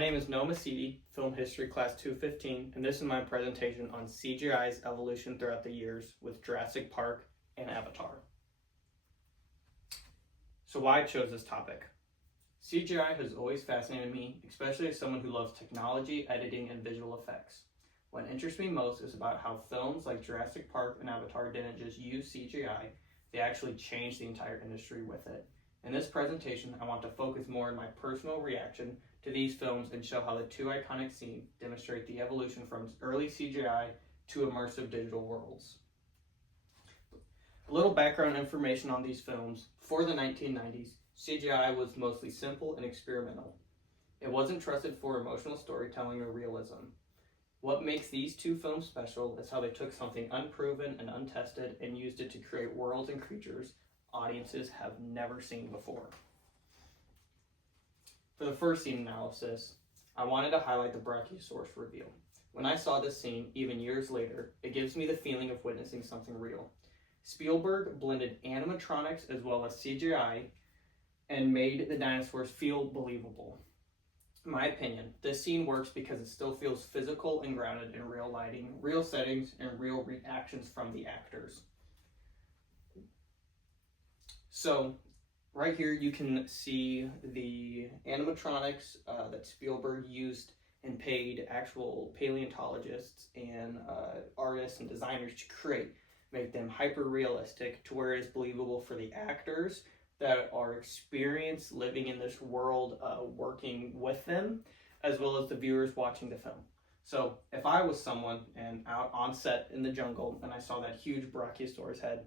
My name is Mesiti, Film History Class 215, and this is my presentation on CGI's evolution throughout the years with Jurassic Park and Avatar. So why I chose this topic? CGI has always fascinated me, especially as someone who loves technology, editing, and visual effects. What interests me most is about how films like Jurassic Park and Avatar didn't just use CGI, they actually changed the entire industry with it. In this presentation, I want to focus more on my personal reaction to these films and show how the two iconic scenes demonstrate the evolution from early CGI to immersive digital worlds. A little background information on these films. For the 1990s, CGI was mostly simple and experimental. It wasn't trusted for emotional storytelling or realism. What makes these two films special is how they took something unproven and untested and used it to create worlds and creatures audiences have never seen before. For the first scene analysis, I wanted to highlight the Brachiosaurus reveal. When I saw this scene, even years later, it gives me the feeling of witnessing something real. Spielberg blended animatronics as well as CGI and made the dinosaurs feel believable. In my opinion, this scene works because it still feels physical and grounded in real lighting, real settings, and real reactions from the actors. So, right here you can see the animatronics that Spielberg used and paid actual paleontologists and artists and designers to create, make them hyper-realistic to where it is believable for the actors that are experienced living in this world, working with them, as well as the viewers watching the film. So if I was someone and out on set in the jungle and I saw that huge Brachiosaurus head,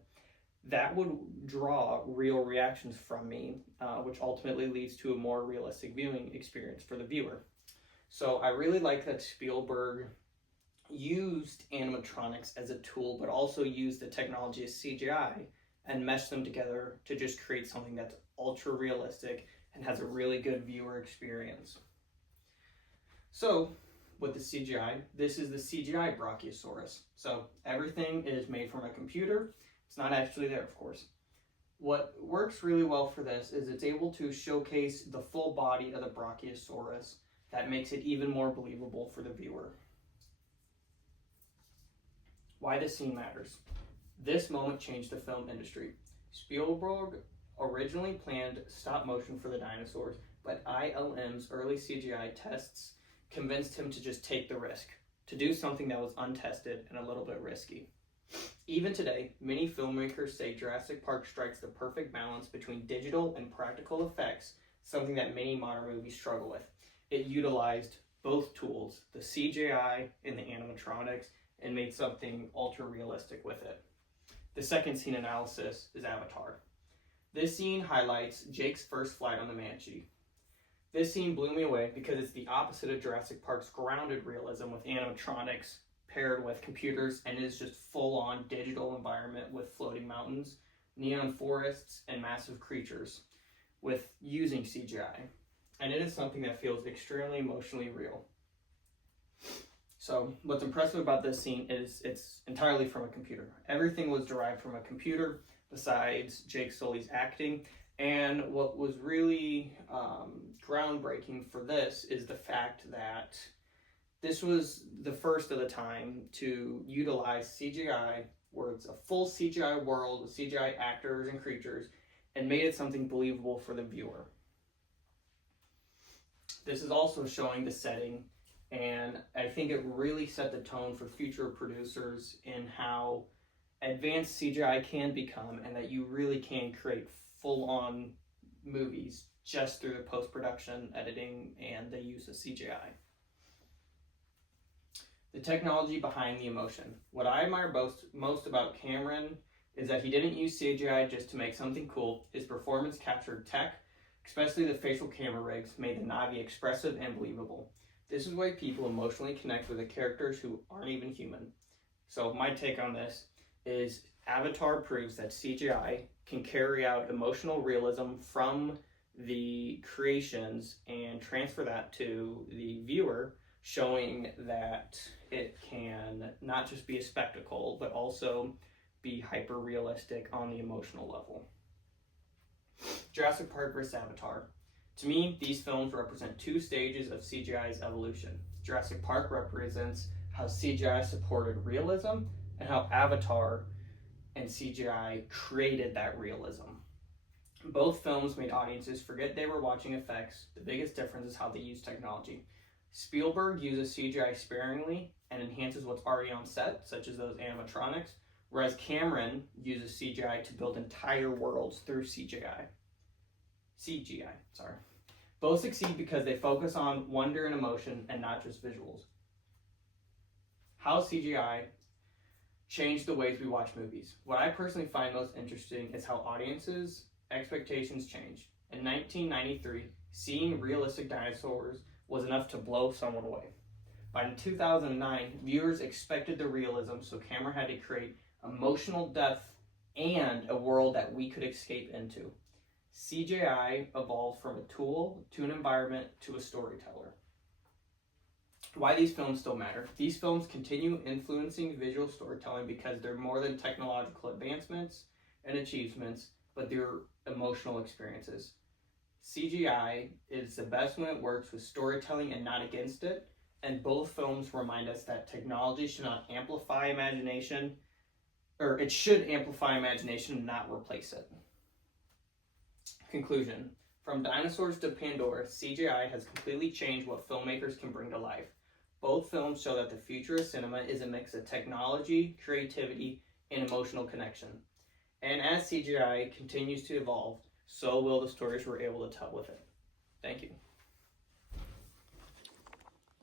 that would draw real reactions from me, which ultimately leads to a more realistic viewing experience for the viewer. So I really like that Spielberg used animatronics as a tool, but also used the technology as CGI and meshed them together to just create something that's ultra realistic and has a really good viewer experience. So with the CGI, this is the CGI Brachiosaurus. So everything is made from a computer. It's not actually there, of course. What works really well for this is it's able to showcase the full body of the Brachiosaurus. That makes it even more believable for the viewer. Why this scene matters. This moment changed the film industry. Spielberg originally planned stop motion for the dinosaurs, but ILM's early CGI tests convinced him to just take the risk, to do something that was untested and a little bit risky. Even today, many filmmakers say Jurassic Park strikes the perfect balance between digital and practical effects, something that many modern movies struggle with. It utilized both tools, the CGI and the animatronics, and made something ultra realistic with it. The second scene analysis is Avatar. This scene highlights Jake's first flight on the Mesiti. This scene blew me away because it's the opposite of Jurassic Park's grounded realism with animatronics paired with computers, and it is just full-on digital environment with floating mountains, neon forests, and massive creatures with using CGI. And it is something that feels extremely emotionally real. So what's impressive about this scene is it's entirely from a computer. Everything was derived from a computer besides Jake Sully's acting. And what was really groundbreaking for this is the fact that this was the first of the time to utilize CGI, where it's a full CGI world with CGI actors and creatures, and made it something believable for the viewer. This is also showing the setting, and I think it really set the tone for future producers in how advanced CGI can become, and that you really can create full-on movies just through the post-production, editing, and the use of CGI. The technology behind the emotion. What I admire most about Cameron is that he didn't use CGI just to make something cool. His performance captured tech, especially the facial camera rigs, made the Na'vi expressive and believable. This is why people emotionally connect with the characters who aren't even human. So my take on this is Avatar proves that CGI can carry out emotional realism from the creations and transfer that to the viewer, showing that it can not just be a spectacle, but also be hyper-realistic on the emotional level. Jurassic Park vs. Avatar. To me, these films represent two stages of CGI's evolution. Jurassic Park represents how CGI supported realism and how Avatar and CGI created that realism. Both films made audiences forget they were watching effects. The biggest difference is how they use technology. Spielberg uses CGI sparingly and enhances what's already on set, such as those animatronics, whereas Cameron uses CGI to build entire worlds through CGI. Sorry. Both succeed because they focus on wonder and emotion and not just visuals. How CGI changed the ways we watch movies. What I personally find most interesting is how audiences' expectations changed. In 1993, seeing realistic dinosaurs was enough to blow someone away. By 2009, viewers expected the realism, so Cameron had to create emotional depth and a world that we could escape into. CGI evolved from a tool to an environment to a storyteller. Why these films still matter. These films continue influencing visual storytelling because they're more than technological advancements and achievements, but they're emotional experiences. CGI is the best when it works with storytelling and not against it, and both films remind us that technology should not amplify imagination, or it should amplify imagination and not replace it. Conclusion. From dinosaurs to Pandora, CGI has completely changed what filmmakers can bring to life. Both films show that the future of cinema is a mix of technology, creativity, and emotional connection. And as CGI continues to evolve, so will the stories we're able to tell with it. Thank you.